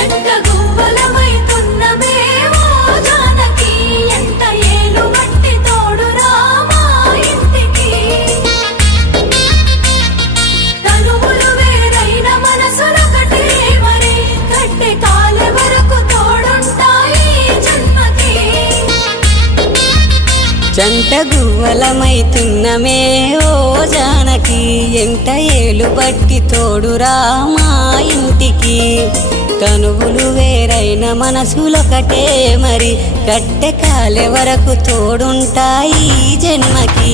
జంట గువ్వలమైతున్నమే ఓ జానకి ఎంత ఏలు బట్టి తోడురా మా ఇంటికి తనువులు వేరైన మనసులొకటే మరి కట్టె కాలే వరకు తోడుంటాయి జన్మకి జంట గువ్వలమైతున్నమే ఓ జానకి ఎంత ఏలు బట్టి తోడురా మా ఇంటికి తనువులు వేరైన మనసులొకటే మరి కట్టె కాలే వరకు తోడుంటాయి జన్మకి